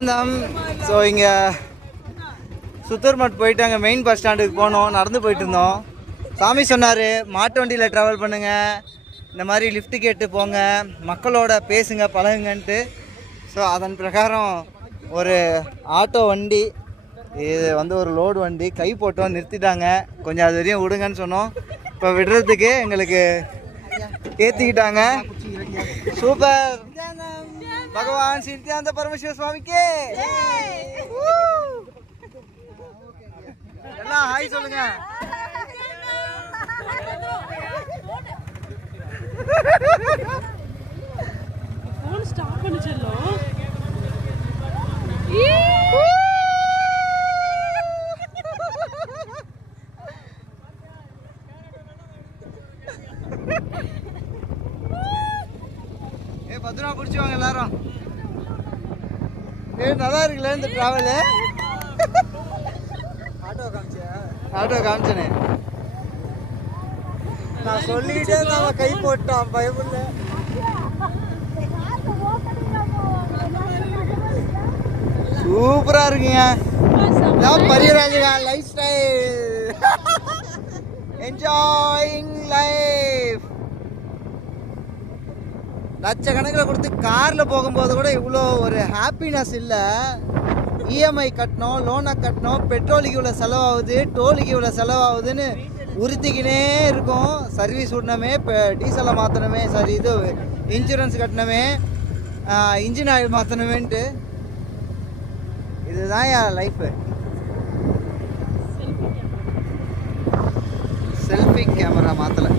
So இங்கே சுத்தூர்மட் போயிட்டு அங்கே மெயின் பஸ் ஸ்டாண்டுக்கு போனோம். நடந்து போயிட்டு இருந்தோம். சாமி சொன்னார் மாட்டு வண்டியில் ட்ராவல் பண்ணுங்கள், இந்த மாதிரி லிஃப்ட்டு கேட்டு போங்க, மக்களோட பேசுங்க பழகுங்கன்ட்டு. ஸோ அதன் பிரகாரம் ஒரு ஆட்டோ வண்டி, இது வந்து ஒரு லோடு வண்டி, கை போட்டோம், நிறுத்திட்டாங்க. கொஞ்சம் அது வரையும் விடுங்கன்னு சொன்னோம். இப்போ விடுறதுக்கு எங்களுக்கு ஏற்றிக்கிட்டாங்க. சூப்பர். भगवान सिद्धांत परमेश्वर स्वामी के எல்லாம் ஹாய் சொல்லுங்க. ஃபோன் ஸ்டாப் பண்ணி செல்லும். பத்திரமா பிடிச்சிவாங்க எல்லாரும். நல்லா இருக்குல்ல இந்த டிராவலு. ஆட்டோ காமிச்சனே நான் சொல்லிட்டே தான் கை போட்டான் பயமுள்ள. சூப்பரா இருக்குங்க. பரியராஜா லைஃப் ஸ்டைல், என்ஜாயிங் லைஃப். லட்சக்கணக்கில் கொடுத்து காரில் போகும்போது கூட இவ்வளோ ஒரு ஹாப்பினஸ் இல்லை. இஎம்ஐ கட்டணும், லோனை கட்டணும், பெட்ரோலுக்கு இவ்வளோ செலவாகுது, டோலுக்கு இவ்வளோ செலவாகுதுன்னு உறுத்திக்கினே இருக்கும். சர்வீஸ் விடணுமே, இப்போ டீசலை மாற்றணுமே, சரி இது இன்சூரன்ஸ் கட்டணுமே, இன்ஜின் ஆயில் மாற்றணுமேன்ட்டு. இதுதான் என் லைஃபு. Selfie camera மாற்றலை.